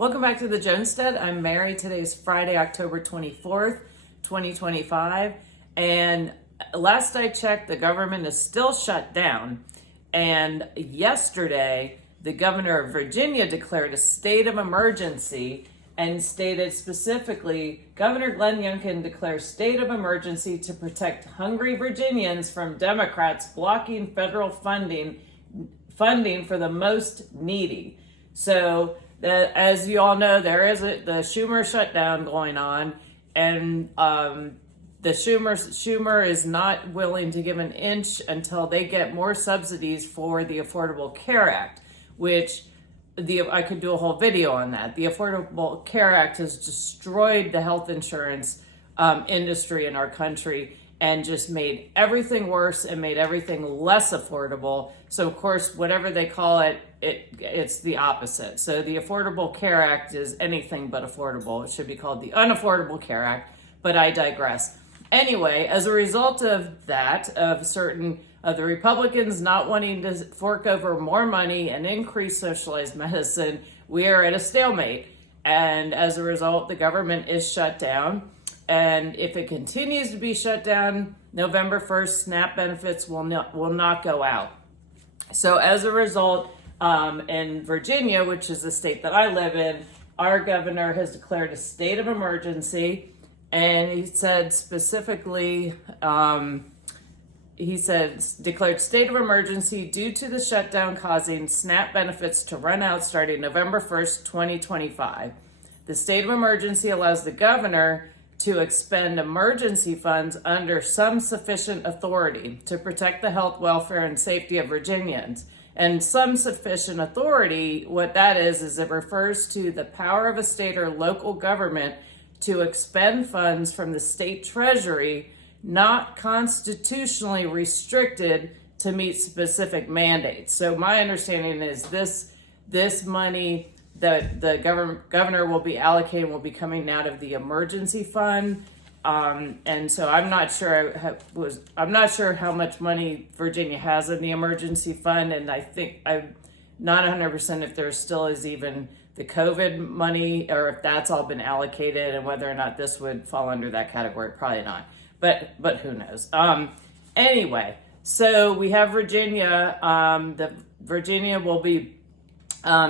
Welcome back to the Jonestead. I'm Mary. Today's Friday, October 24th, 2025. And last I checked, the government is still shut down. And yesterday, the governor of Virginia declared a state of emergency and stated specifically, Governor Glenn Youngkin declares state of emergency to protect hungry Virginians from Democrats blocking federal funding for the most needy. So, as you all know, there is the Schumer shutdown going on, and the Schumer is not willing to give an inch until they get more subsidies for the Affordable Care Act, which I could do a whole video on that. The Affordable Care Act has destroyed the health insurance industry in our country and just made everything worse and made everything less affordable. So of course, whatever they call it, it's the opposite. So the Affordable Care Act is anything but affordable. It should be called the Unaffordable Care Act, but I digress. Anyway, as a result of that, of certain of the Republicans not wanting to fork over more money and increase socialized medicine, we are at a stalemate. And as a result, the government is shut down. And if it continues to be shut down, November 1st, SNAP benefits will not go out. So as a result, in Virginia, which is the state that I live in, our governor has declared a state of emergency. And he said specifically, declared state of emergency due to the shutdown causing SNAP benefits to run out starting November 1st, 2025. The state of emergency allows the governor to expend emergency funds under some sufficient authority to protect the health, welfare, and safety of Virginians. And some sufficient authority, what that is it refers to the power of a state or local government to expend funds from the state treasury, not constitutionally restricted to meet specific mandates. So my understanding is this money that the governor will be allocating will be coming out of the emergency fund. And so I'm not sure how much money Virginia has in the emergency fund, and I think I'm not 100% if there still is even the COVID money or if that's all been allocated, and whether or not this would fall under that category. Probably not, but who knows. Anyway, so we have Virginia. Virginia will be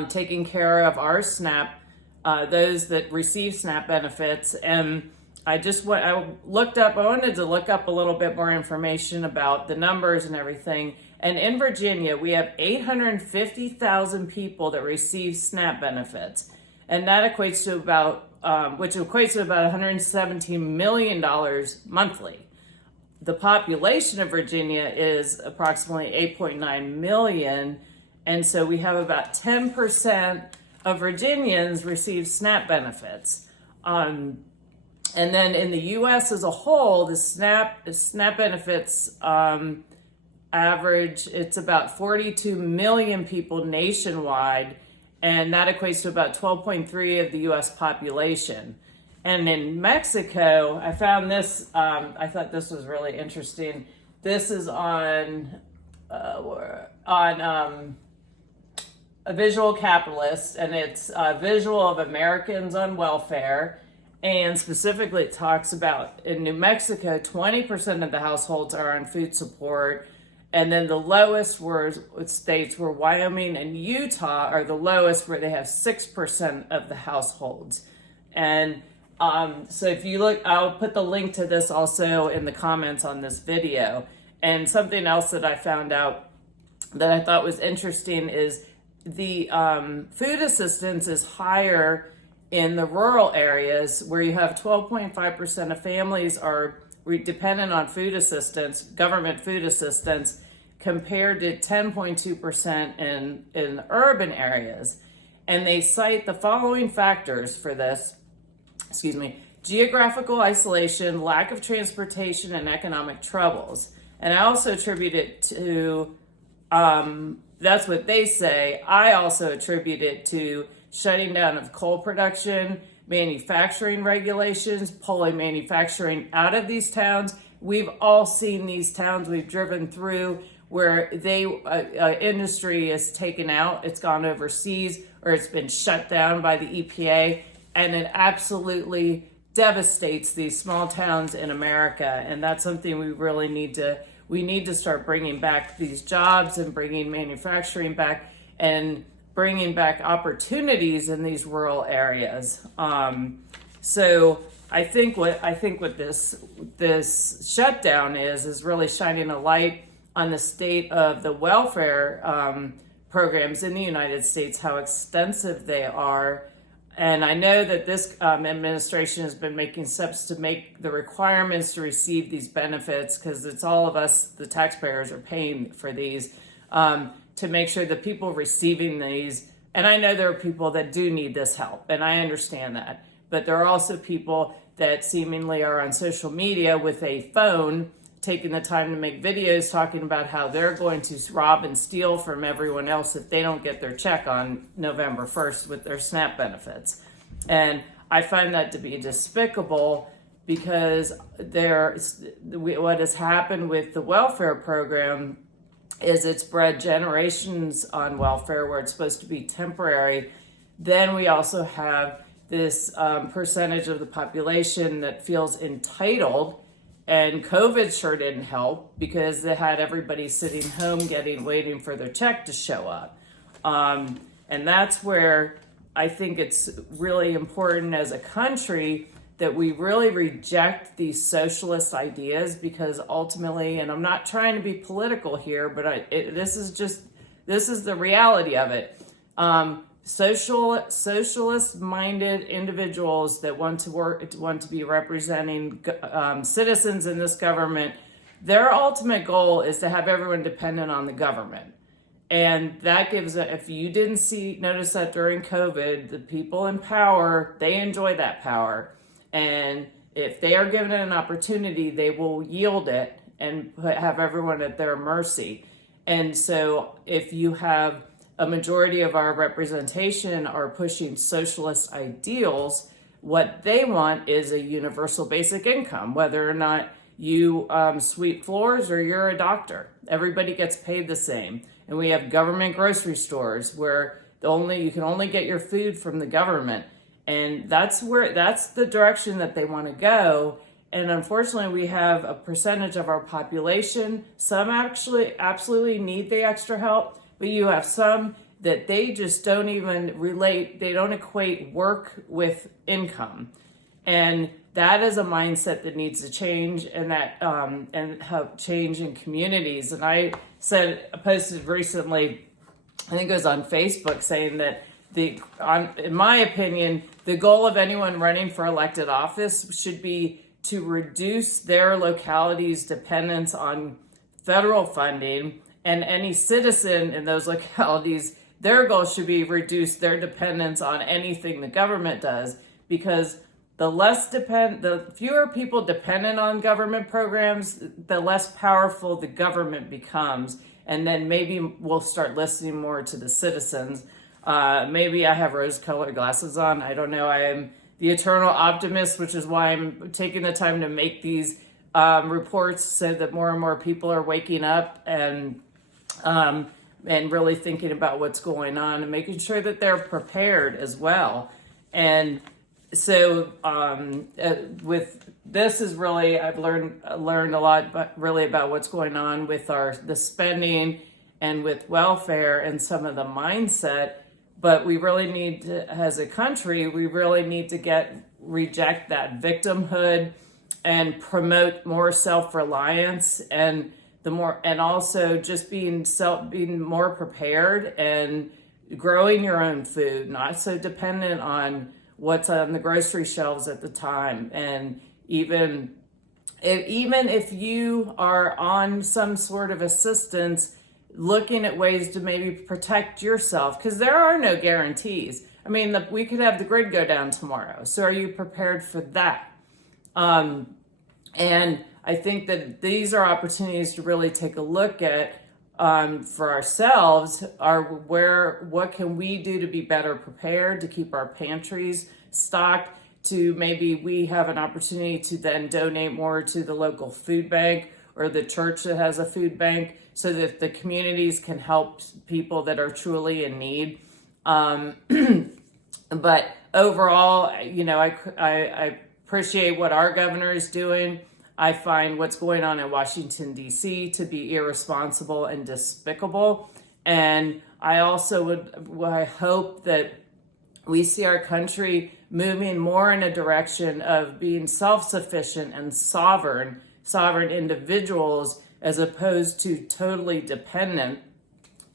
taking care of our SNAP, those that receive SNAP benefits. And I wanted to look up a little bit more information about the numbers and everything. And in Virginia, we have 850,000 people that receive SNAP benefits. And that equates to about $117 million monthly. The population of Virginia is approximately 8.9 million. And so we have about 10% of Virginians receive SNAP benefits. And then in the U.S. as a whole, the SNAP benefits average, it's about 42 million people nationwide, and that equates to about 12.3 of the U.S. population. And in Mexico, I found this, I thought this was really interesting. This is on a Visual Capitalist, and it's a visual of Americans on welfare. And specifically, it talks about in New Mexico, 20% of the households are on food support. And then the lowest states were Wyoming and Utah are the lowest, where they have 6% of the households. And so if you look, I'll put the link to this also in the comments on this video. And something else that I found out that I thought was interesting is the food assistance is higher in the rural areas, where you have 12.5% of families are dependent on food assistance, government food assistance, compared to 10.2% in urban areas. And they cite the following factors for this, geographical isolation, lack of transportation, and economic troubles. And I also attribute it to, that's what they say. I also attribute it to shutting down of coal production, manufacturing regulations, pulling manufacturing out of these towns. We've all seen these towns we've driven through where industry is taken out, it's gone overseas, or it's been shut down by the EPA, and it absolutely devastates these small towns in America. And that's something we really need to start bringing back these jobs and bringing manufacturing back and bringing back opportunities in these rural areas. So I think what this shutdown is really shining a light on the state of the welfare programs in the United States, how extensive they are. And I know that this administration has been making steps to make the requirements to receive these benefits, because it's all of us, the taxpayers, are paying for these, to make sure that people receiving these, and I know there are people that do need this help, and I understand that, but there are also people that seemingly are on social media with a phone, taking the time to make videos talking about how they're going to rob and steal from everyone else if they don't get their check on November 1st with their SNAP benefits. And I find that to be despicable, because what has happened with the welfare program is it's bred generations on welfare where it's supposed to be temporary. Then we also have this percentage of the population that feels entitled, and COVID sure didn't help, because they had everybody sitting home waiting for their check to show up. And that's where I think it's really important as a country that we really reject these socialist ideas, because ultimately, and I'm not trying to be political here, but this is the reality of it. Socialist-minded individuals that want to be representing citizens in this government, their ultimate goal is to have everyone dependent on the government. And that if you didn't notice that during COVID, the people in power, they enjoy that power. And if they are given an opportunity, they will yield it and have everyone at their mercy. And so if you have a majority of our representation are pushing socialist ideals, what they want is a universal basic income, whether or not you sweep floors or you're a doctor. Everybody gets paid the same. And we have government grocery stores where you can only get your food from the government. And that's the direction that they want to go. And unfortunately, we have a percentage of our population, some actually absolutely need the extra help, but you have some that they just don't even relate, they don't equate work with income. And that is a mindset that needs to change, and have change in communities. And I posted recently, I think it was on Facebook, saying that in my opinion, the goal of anyone running for elected office should be to reduce their locality's dependence on federal funding, and any citizen in those localities, their goal should be reduce their dependence on anything the government does, because the fewer people dependent on government programs, the less powerful the government becomes. And then maybe we'll start listening more to the citizens. Maybe I have rose-colored glasses on. I don't know. I am the eternal optimist, which is why I'm taking the time to make these reports, so that more and more people are waking up and really thinking about what's going on and making sure that they're prepared as well. And so with this is really, I've learned a lot, but really about what's going on with the spending and with welfare and some of the mindset. But we really need to, as a country, we really need to reject that victimhood and promote more self-reliance, and also just being more prepared and growing your own food, not so dependent on what's on the grocery shelves at the time. And even if you are on some sort of assistance, looking at ways to maybe protect yourself, because there are no guarantees. I mean, we could have the grid go down tomorrow. So are you prepared for that? And I think that these are opportunities to really take a look at for ourselves, what can we do to be better prepared, to keep our pantries stocked, to maybe we have an opportunity to then donate more to the local food bank, or the church that has a food bank, so that the communities can help people that are truly in need. But overall, I appreciate what our governor is doing. I find what's going on in Washington, D.C. to be irresponsible and despicable. And I also I hope that we see our country moving more in a direction of being self-sufficient and sovereign individuals, as opposed to totally dependent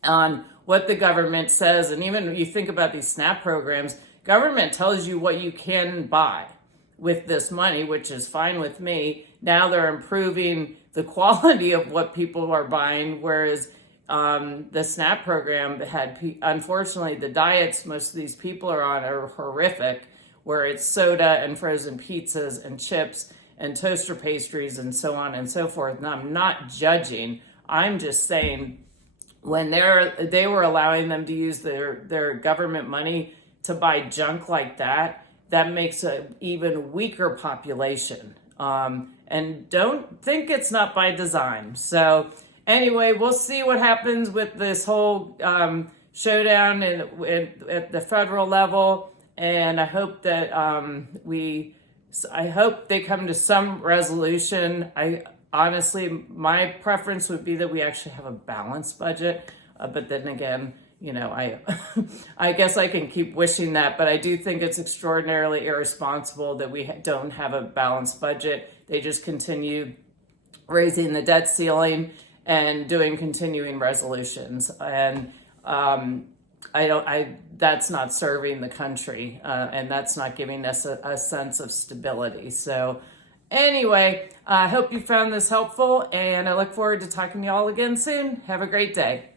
on what the government says. And even when you think about these SNAP programs, government tells you what you can buy with this money, which is fine with me. Now they're improving the quality of what people are buying, whereas the SNAP program had, unfortunately, the diets most of these people are on are horrific, where it's soda and frozen pizzas and chips and toaster pastries and so on and so forth. And I'm not judging. I'm just saying, when they were allowing them to use their government money to buy junk like that, that makes an even weaker population. And don't think it's not by design. So anyway, we'll see what happens with this whole showdown at the federal level. And I hope that I hope they come to some resolution. Honestly, my preference would be that we actually have a balanced budget. But then again, I guess I can keep wishing that, but I do think it's extraordinarily irresponsible that we don't have a balanced budget. They just continue raising the debt ceiling and doing continuing resolutions. And that's not serving the country, and that's not giving us a sense of stability. So anyway, I hope you found this helpful, and I look forward to talking to you all again soon. Have a great day.